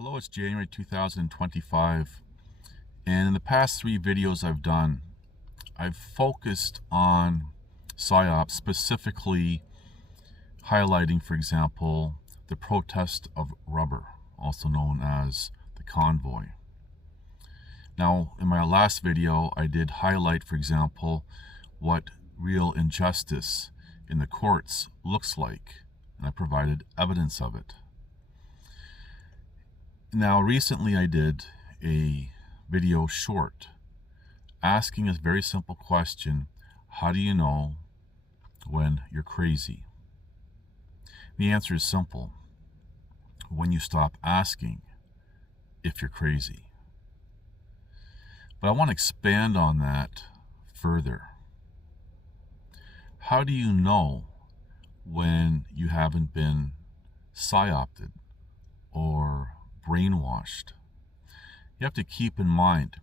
Hello, it's January 2025, and in the past 3 videos I've done, I've focused on Psyoped, specifically highlighting, for example, the protest of rubber, also known as the convoy. Now, in my last video, I did highlight, for example, what real injustice in the courts looks like, and I provided evidence of it. Now, recently I did a video short asking a very simple question: how do you know when you're crazy? The answer is simple: when you stop asking if you're crazy. But I want to expand on that further. How do you know when you haven't been psyoped or brainwashed? You have to keep in mind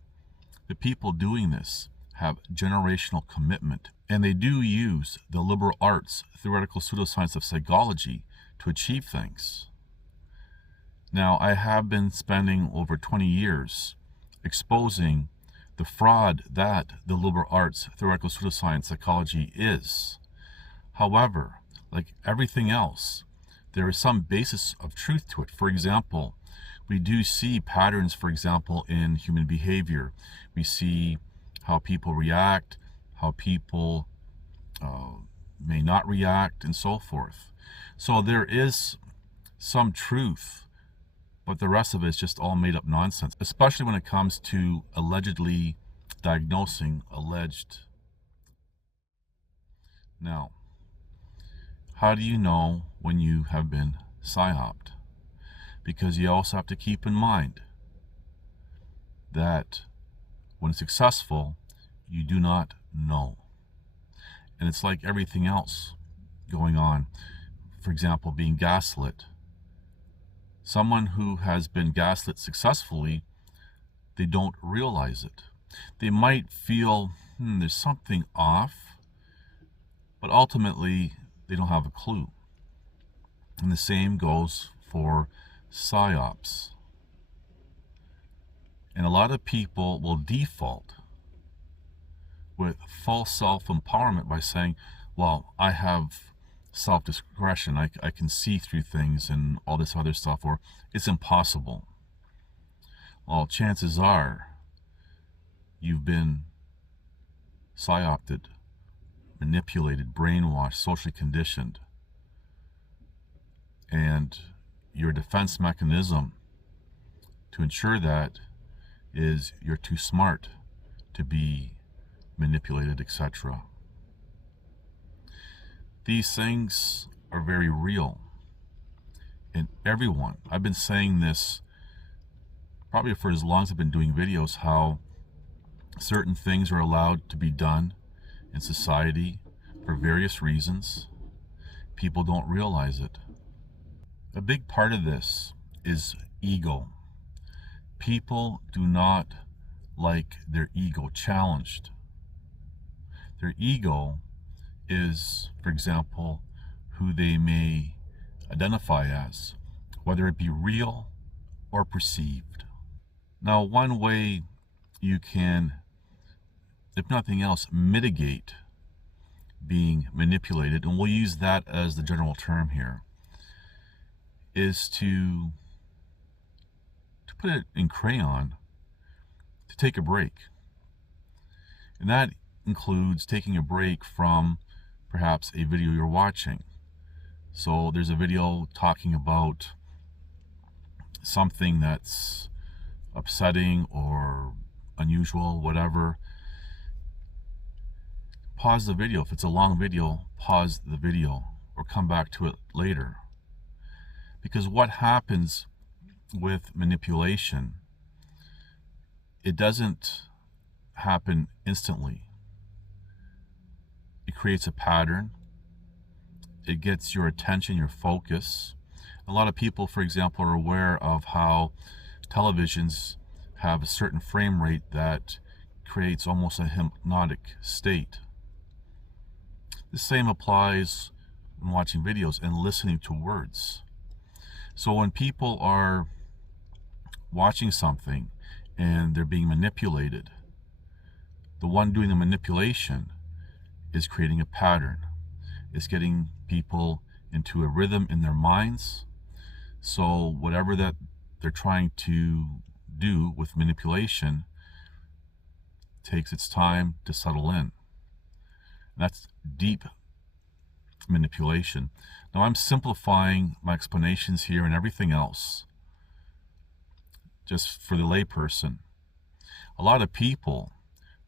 the people doing this have generational commitment, and they do use the liberal arts theoretical pseudoscience of psychology to achieve things. Now, I have been spending over 20 years exposing the fraud that the liberal arts theoretical pseudoscience psychology is. However, like everything else, there is some basis of truth to it. For example, we do see patterns, for example, in human behavior. We see how people react, how people may not react, and so forth. So there is some truth, but the rest of it is just all made up nonsense, especially when it comes to allegedly diagnosing alleged. Now, how do you know when you have been psyoped? Because you also have to keep in mind that when successful, you do not know. And it's like everything else going on. For example, being gaslit. Someone who has been gaslit successfully, they don't realize it. They might feel, there's something off, but ultimately they don't have a clue. And the same goes for psyops. And a lot of people will default with false self-empowerment by saying, well, I have self-discretion, I can see through things and all this other stuff, or it's impossible. Well, chances are you've been psyoped, manipulated, brainwashed, socially conditioned, and your defense mechanism to ensure that is you're too smart to be manipulated, etc. These things are very real. And everyone, I've been saying this probably for as long as I've been doing videos, how certain things are allowed to be done in society for various reasons. People don't realize it. A big part of this is ego. People do not like their ego challenged. Their ego is, for example, who they may identify as, whether it be real or perceived. Now, one way you can, if nothing else, mitigate being manipulated, and we'll use that as the general term here, is to put it in crayon, to take a break. And that includes taking a break from perhaps a video you're watching. So there's a video talking about something that's upsetting or unusual, whatever. pause the video. If it's a long video, pause the video or come back to it later. Because what happens with manipulation, it doesn't happen instantly. It creates a pattern. It gets your attention, your focus. A lot of people, for example, are aware of how televisions have a certain frame rate that creates almost a hypnotic state. The same applies when watching videos and listening to words. So when people are watching something and they're being manipulated, the one doing the manipulation is creating a pattern. It's getting people into a rhythm in their minds. So whatever that they're trying to do with manipulation takes its time to settle in. That's deep manipulation. Now I'm simplifying my explanations here and everything else just for the layperson. A lot of people,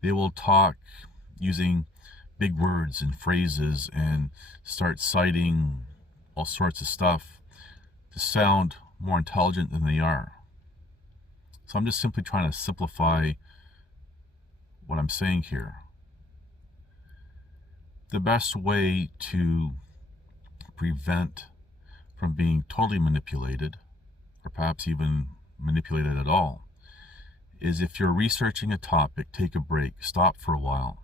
they will talk using big words and phrases and start citing all sorts of stuff to sound more intelligent than they are. So I'm just simply trying to simplify what I'm saying here. The best way to prevent from being totally manipulated, or perhaps even manipulated at all, is if you're researching a topic, take a break, stop for a while.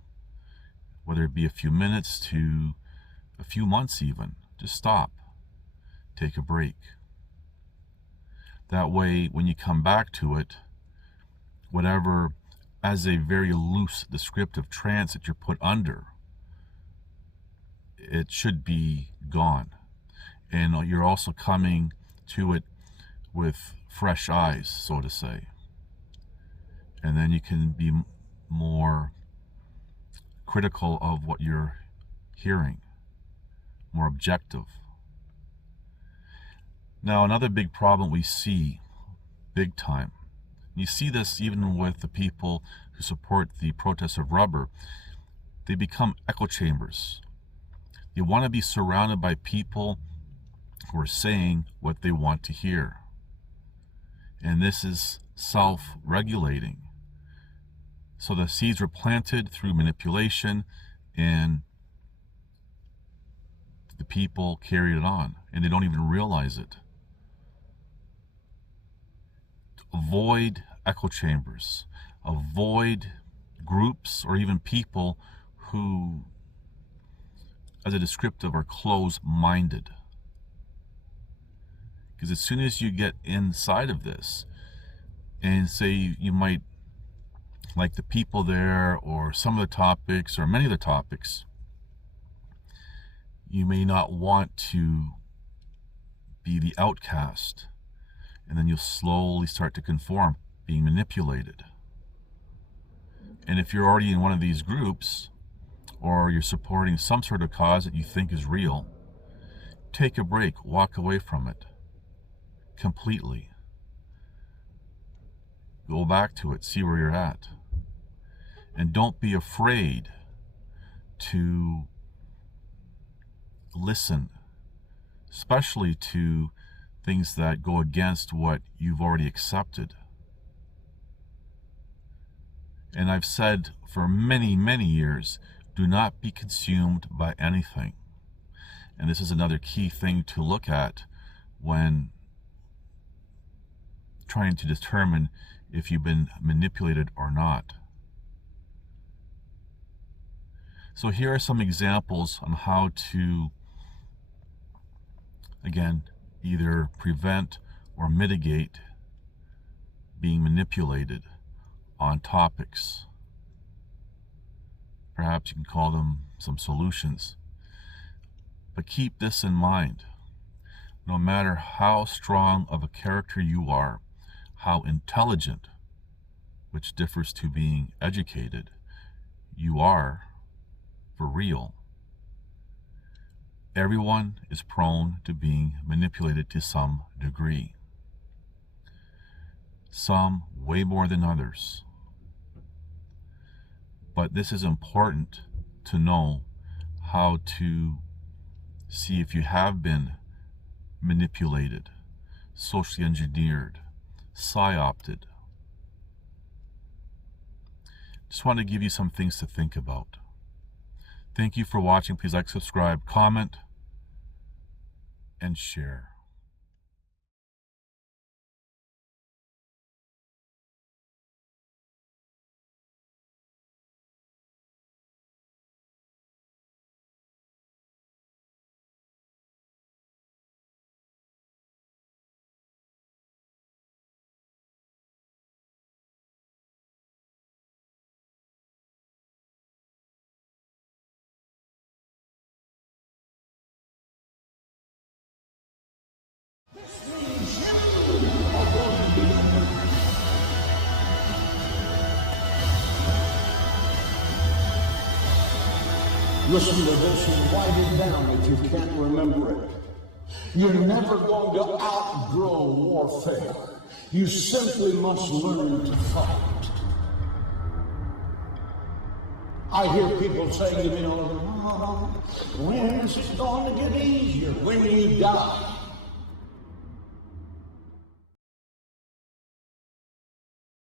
Whether it be a few minutes to a few months even, just stop, take a break. That way, when you come back to it, whatever, as a very loose descriptive trance that you're put under, it should be gone. And you're also coming to it with fresh eyes, so to say. And then you can be more critical of what you're hearing, more objective. Now, another big problem we see, big time, you see this even with the people who support the protest of rubber, they become echo chambers. You want to be surrounded by people who are saying what they want to hear. And this is self-regulating. So the seeds were planted through manipulation, and the people carried it on, and they don't even realize it. Avoid echo chambers. Avoid groups or even people who, as a descriptive, are closed-minded. Because as soon as you get inside of this, and say you might like the people there, or some of the topics, or many of the topics, you may not want to be the outcast, and then you'll slowly start to conform, being manipulated. And if you're already in one of these groups, or you're supporting some sort of cause that you think is real, take a break, walk away from it completely. Go back to it, see where you're at. And don't be afraid to listen, especially to things that go against what you've already accepted. And I've said for many, many years, do not be consumed by anything. And this is another key thing to look at when trying to determine if you've been manipulated or not. So here are some examples on how to, again, either prevent or mitigate being manipulated on topics. Perhaps you can call them some solutions. But keep this in mind. No matter how strong of a character you are, how intelligent, which differs to being educated, you are for real, everyone is prone to being manipulated to some degree. Some way more than others. But this is important to know how to see if you have been manipulated, socially engineered, psyoped. Just want to give you some things to think about. Thank you for watching. Please like, subscribe, comment, and share. Listen to this and write it down if you can't remember it. You're never going to outgrow warfare. You simply must learn to fight. I hear people say, when is it going to get easier? When you die.